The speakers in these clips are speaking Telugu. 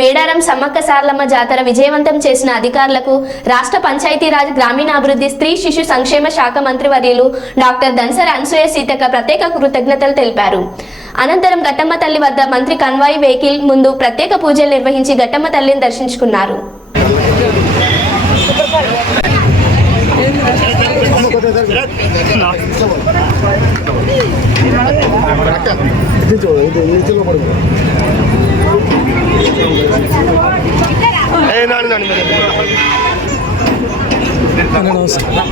మేడారం సమ్మక్క సారలమ్మ జాతర విజయవంతం చేసిన అధికారులకు రాష్ట్ర పంచాయతీరాజ్ గ్రామీణాభివృద్ధి స్త్రీ శిశు సంక్షేమ శాఖ మంత్రివర్యులు డాక్టర్ దన్సర్ అన్సూయ సీతక ప్రత్యేక కృతజ్ఞతలు తెలిపారు అనంతరం ఘట్టమ్మ తల్లి వద్ద మంత్రి కన్వాయ్ వెహికల్ ముందు ప్రత్యేక పూజలు నిర్వహించి ఘట్టమ్మ తల్లిని దర్శించుకున్నారు ఏ నాని నాని నమస్కారం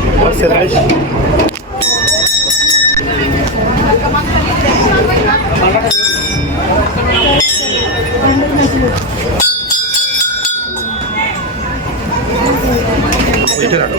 Veterano.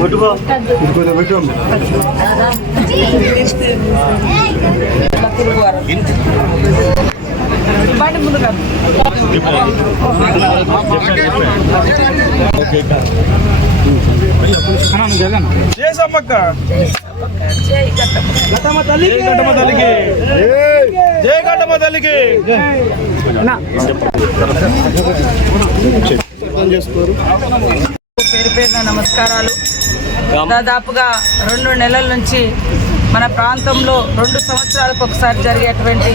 పెట్టుకో ఇంకొంచెం పెట్టు చేసమ్మక్క పేరు పేరున నమస్కారాలు దాదాపుగా రెండు నెలల నుంచి మన ప్రాంతంలో రెండు సంవత్సరాలకు ఒకసారి జరిగేటువంటి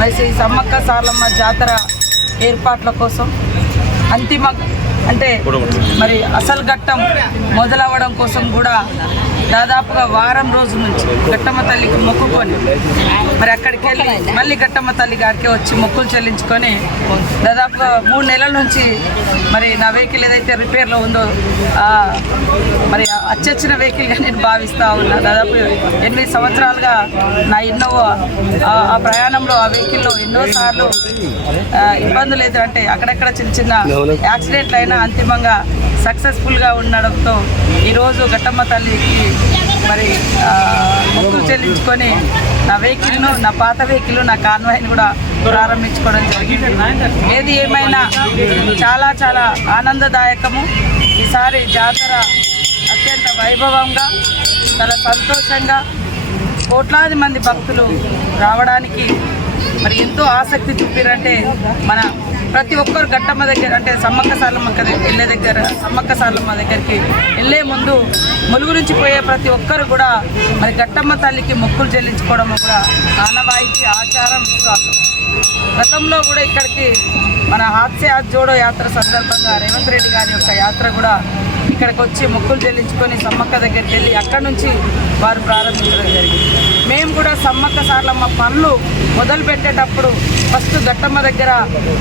మరి శ్రీ సమ్మక్క సార్లమ్మ జాతర ఏర్పాట్ల కోసం అంతిమ అంటే మరి అసలు ఘట్టం మొదలవ్వడం కోసం కూడా దాదాపుగా వారం రోజుల నుంచి గట్టమ్మ తల్లికి మొక్కుకొని మరి అక్కడికి వెళ్ళి మళ్ళీ గట్టమ్మ తల్లి గారికి వచ్చి మొక్కులు చెల్లించుకొని దాదాపుగా మూడు నెలల నుంచి మరి నా వెహికల్ ఏదైతే రిపేర్లో ఉందో మరి అచ్చొచ్చిన వెహికల్గా నేను భావిస్తూ ఉన్నా దాదాపు ఎనిమిది సంవత్సరాలుగా నా ఎన్నో ఆ ప్రయాణంలో ఆ వెహికల్లో ఎన్నోసార్లు ఇబ్బందులు లేదు అంటే అక్కడక్కడ చిన్న చిన్న యాక్సిడెంట్లు అయినా అంతిమంగా సక్సెస్ఫుల్గా ఉండడంతో ఈరోజు గట్టమ్మ తల్లికి మరి మొక్కులు చెల్లించుకొని నా వెహికల్ను నా పాత వెహికల్ నా కాన్వాయ్ని కూడా ప్రారంభించుకోవడం జరిగింది ఏది ఏమైనా చాలా చాలా ఆనందదాయకము ఈసారి జాతర అత్యంత వైభవంగా చాలా సంతోషంగా కోట్లాది మంది భక్తులు రావడానికి మరి ఎంతో ఆసక్తి చూపిరంటే మన ప్రతి ఒక్కరు గట్టమ్మ దగ్గర అంటే సమ్మక్క సార్లమ్మ వెళ్ళే దగ్గర సమ్మక్క సార్లమ్మ దగ్గరికి వెళ్ళే ముందు ములుగు నుంచి పోయే ప్రతి ఒక్కరు కూడా మరి గట్టమ్మ తల్లికి మొక్కులు చెల్లించుకోవడం కూడా ఆనవాయితీ ఆచారం విశ్వాసం గతంలో కూడా ఇక్కడికి మన హాస్య జోడో యాత్ర సందర్భంగా రేవంత్ రెడ్డి గారి యొక్క యాత్ర కూడా ఇక్కడికి వచ్చి మొక్కులు చెల్లించుకొని సమ్మక్క దగ్గరికి వెళ్ళి అక్కడి నుంచి వారు ప్రారంభించడం జరిగింది మేము కూడా సమ్మక్క సార్లమ్మ పనులు మొదలు పెట్టేటప్పుడు ఫస్ట్ గట్టమ్మ దగ్గర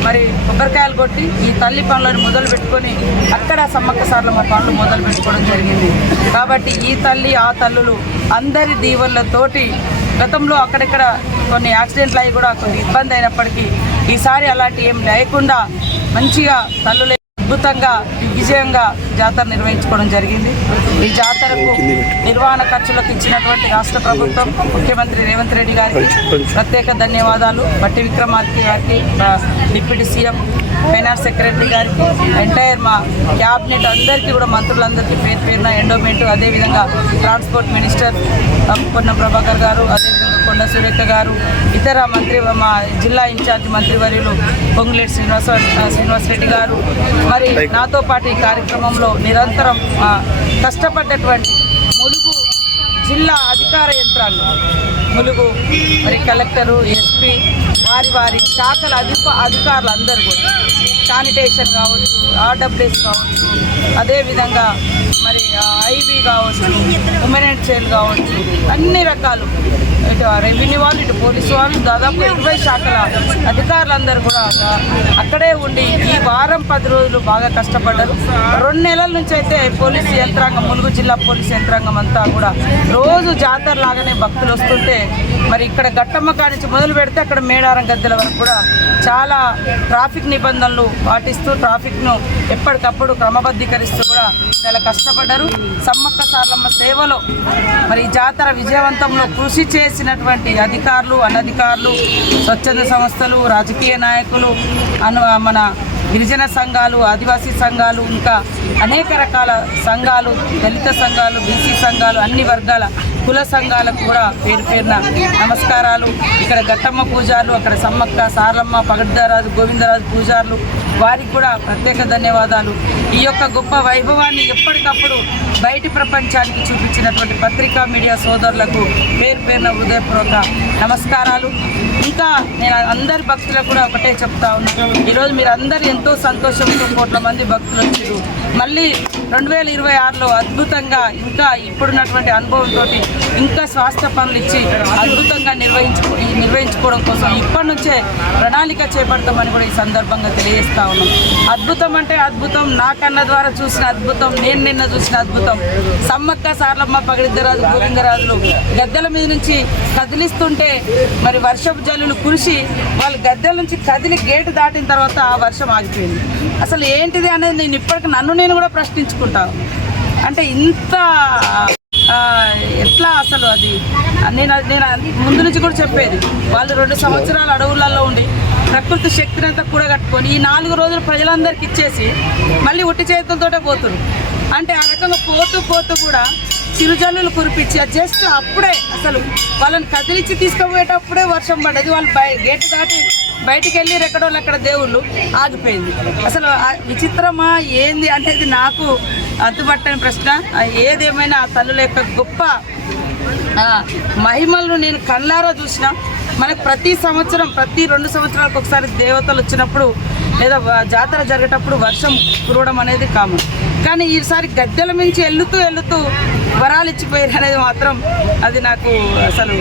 మరి కొబ్బరికాయలు కొట్టి ఈ తల్లి పనులను మొదలు పెట్టుకొని అక్కడ సమ్మక్క సార్లమ్మ పనులు మొదలు పెట్టుకోవడం జరిగింది కాబట్టి ఈ తల్లి ఆ తల్లులు అందరి దీవెనలతోటి గతంలో అక్కడక్కడ కొన్ని యాక్సిడెంట్లు అయి కూడా కొన్ని ఇబ్బంది అయినప్పటికీ ఈసారి అలాంటి ఏం లేకుండా మంచిగా తల్లులే అద్భుతంగా విజయంగా జాతర నిర్వహించుకోవడం జరిగింది ఈ జాతరకు నిర్వహణ ఖర్చులకు ఇచ్చినటువంటి రాష్ట్ర ప్రభుత్వం ముఖ్యమంత్రి రేవంత్ రెడ్డి గారికి ప్రత్యేక ధన్యవాదాలు బట్టి విక్రమార్కి గారికి డిప్యూటీ సీఎం ఫైనాన్స్ సెక్రటరీ గారికి ఎంటైర్ మా క్యాబినెట్ అందరికీ కూడా మంత్రులందరికీ పేరు పేరున ఎండోమెంట్ అదేవిధంగా ట్రాన్స్పోర్ట్ మినిస్టర్ పొన్న ప్రభాకర్ గారు అదే కొండ సురేఖ గారు ఇతర మంత్రి మా జిల్లా ఇన్ఛార్జ్ మంత్రివర్యులు పొంగులేటి శ్రీనివాస శ్రీనివాసరెడ్డి గారు మరి నాతో పాటు ఈ కార్యక్రమంలో నిరంతరం కష్టపడ్డటువంటి ములుగు జిల్లా అధికార యంత్రాంగం ములుగు మరి కలెక్టరు ఎస్పీ వారి వారి శాఖల అధిక అధికారులు అందరూ కూడా శానిటేషన్ కావచ్చు ఆర్డబ్ల్యూస్ కావచ్చు అదేవిధంగా మరి ఐబీ కావచ్చు ఉమెనెంట్ సేల్ కావచ్చు అన్ని రకాలు ఇటు రెవెన్యూ వాళ్ళు ఇటు పోలీసు వాళ్ళు దాదాపు ఇరవై శాఖల అధికారులందరూ కూడా అక్కడే ఉండి ఈ వారం పది రోజులు బాగా కష్టపడ్డారు రెండు నెలల నుంచి అయితే పోలీసు యంత్రాంగం ములుగు జిల్లా పోలీసు యంత్రాంగం అంతా కూడా రోజు జాతర లాగానే భక్తులు వస్తుంటే మరి ఇక్కడ గట్టమ్మ నుంచి మొదలు పెడితే అక్కడ మేడారం వ్యాపారం గద్దెల వరకు కూడా చాలా ట్రాఫిక్ నిబంధనలు పాటిస్తూ ట్రాఫిక్ను ఎప్పటికప్పుడు క్రమబద్ధీకరిస్తూ కూడా చాలా కష్టపడ్డారు సమ్మక్క సార్లమ్మ సేవలో మరి జాతర విజయవంతంలో కృషి చేసినటువంటి అధికారులు అనధికారులు స్వచ్ఛంద సంస్థలు రాజకీయ నాయకులు అను మన గిరిజన సంఘాలు ఆదివాసీ సంఘాలు ఇంకా అనేక రకాల సంఘాలు దళిత సంఘాలు బీసీ సంఘాలు అన్ని వర్గాల కుల సంఘాలకు కూడా పేరు పేరున నమస్కారాలు ఇక్కడ గట్టమ్మ పూజారులు అక్కడ సమ్మక్క సారలమ్మ పగడ్దారాజు గోవిందరాజు పూజారులు వారికి కూడా ప్రత్యేక ధన్యవాదాలు ఈ యొక్క గొప్ప వైభవాన్ని ఎప్పటికప్పుడు బయటి ప్రపంచానికి చూపించినటువంటి పత్రికా మీడియా సోదరులకు పేరు పేరున హృదయపూర్వక నమస్కారాలు ఇంకా నేను అందరి భక్తులకు కూడా ఒకటే చెప్తా ఉన్నాను ఈరోజు మీరు అందరు ఎంతో సంతోషంతో కోట్ల మంది భక్తులు వచ్చారు మళ్ళీ రెండు వేల ఇరవై ఆరులో అద్భుతంగా ఇంకా ఇప్పుడున్నటువంటి అనుభవంతో ఇంకా స్వాస్థ్య పనులు ఇచ్చి అద్భుతంగా నిర్వహించు నిర్వహించుకోవడం కోసం ఇప్పటి నుంచే ప్రణాళిక చేపడతామని కూడా ఈ సందర్భంగా తెలియజేస్తా ఉన్నాం అద్భుతం అంటే అద్భుతం నా కన్న ద్వారా చూసిన అద్భుతం నేను నిన్న చూసిన అద్భుతం సమ్మక్క సార్లమ్మ పగడిద్దరాజు గోవిందరాజులు గద్దెల మీద నుంచి కదిలిస్తుంటే మరి వర్షపు జల్లులు కురిసి వాళ్ళు గద్దెల నుంచి కదిలి గేటు దాటిన తర్వాత ఆ వర్షం ఆగిపోయింది అసలు ఏంటిది అనేది నేను ఇప్పటికి నన్ను నేను కూడా ప్రశ్నించుకుంటాను అంటే ఇంత ఎట్లా అసలు అది నేను నేను ముందు నుంచి కూడా చెప్పేది వాళ్ళు రెండు సంవత్సరాలు అడవులలో ఉండి ప్రకృతి శక్తిని అంతా కూడగట్టుకొని ఈ నాలుగు రోజులు ప్రజలందరికి ఇచ్చేసి మళ్ళీ ఉట్టి చేతులతోటే పోతురు అంటే ఆ రకంగా పోతూ పోతూ కూడా చిరుజల్లులు కురిపించి జస్ట్ అప్పుడే అసలు వాళ్ళని కదిలిచ్చి తీసుకుపోయేటప్పుడే వర్షం పడ్డది వాళ్ళు గేట్ దాటి బయటికి వెళ్ళి ఎక్కడో అక్కడ దేవుళ్ళు ఆగిపోయింది అసలు విచిత్రమా ఏంది అంటే నాకు అద్దుపట్టని ప్రశ్న ఏదేమైనా ఆ తల్లుల యొక్క గొప్ప మహిమలను నేను కళ్ళారా చూసిన మనకు ప్రతి సంవత్సరం ప్రతి రెండు సంవత్సరాలకు ఒకసారి దేవతలు వచ్చినప్పుడు లేదా జాతర జరిగేటప్పుడు వర్షం కురవడం అనేది కామన్ కానీ ఈసారి గద్దెల మించి వెళ్తూ వెళ్తూ వరాలు ఇచ్చిపోయారు అనేది మాత్రం అది నాకు అసలు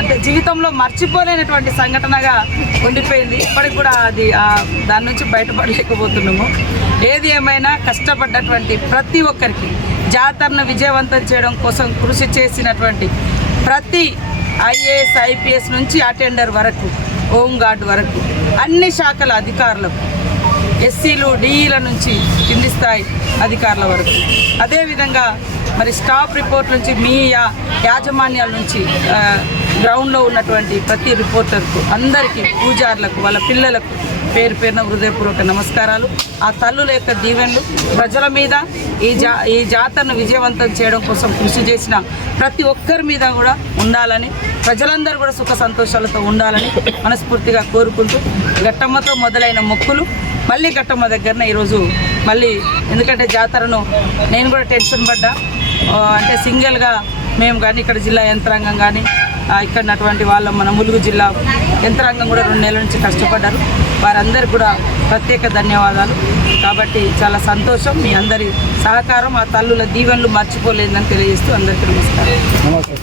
అంటే జీవితంలో మర్చిపోలేనటువంటి సంఘటనగా ఉండిపోయింది ఇప్పటికి కూడా అది దాని నుంచి బయటపడలేకపోతున్నాము ఏది ఏమైనా కష్టపడ్డటువంటి ప్రతి ఒక్కరికి జాతరను విజయవంతం చేయడం కోసం కృషి చేసినటువంటి ప్రతి ఐఏఎస్ ఐపీఎస్ నుంచి అటెండర్ వరకు హోంగార్డ్ వరకు అన్ని శాఖల అధికారులకు ఎస్సీలు డిఈల నుంచి కింది స్థాయి అధికారుల వరకు అదేవిధంగా మరి స్టాఫ్ రిపోర్ట్ నుంచి మీ యాజమాన్యాల నుంచి గ్రౌండ్లో ఉన్నటువంటి ప్రతి రిపోర్టర్కు అందరికీ పూజారులకు వాళ్ళ పిల్లలకు పేరు పేరున హృదయపూర్వక నమస్కారాలు ఆ తల్లుల యొక్క దీవెన్లు ప్రజల మీద ఈ జా ఈ జాతరను విజయవంతం చేయడం కోసం కృషి చేసిన ప్రతి ఒక్కరి మీద కూడా ఉండాలని ప్రజలందరూ కూడా సుఖ సంతోషాలతో ఉండాలని మనస్ఫూర్తిగా కోరుకుంటూ ఘట్టమ్మతో మొదలైన మొక్కులు మళ్ళీ ఘట్టమ్మ దగ్గరనే ఈరోజు మళ్ళీ ఎందుకంటే జాతరను నేను కూడా టెన్షన్ పడ్డా అంటే సింగిల్గా మేము కానీ ఇక్కడ జిల్లా యంత్రాంగం కానీ ఇక్కడ ఉన్నటువంటి వాళ్ళ మన ములుగు జిల్లా యంత్రాంగం కూడా రెండు నెలల నుంచి కష్టపడ్డారు వారందరు కూడా ప్రత్యేక ధన్యవాదాలు కాబట్టి చాలా సంతోషం మీ అందరి సహకారం ఆ తల్లుల దీవెనలు మర్చిపోలేదని తెలియజేస్తూ అందరికీ నమస్కారం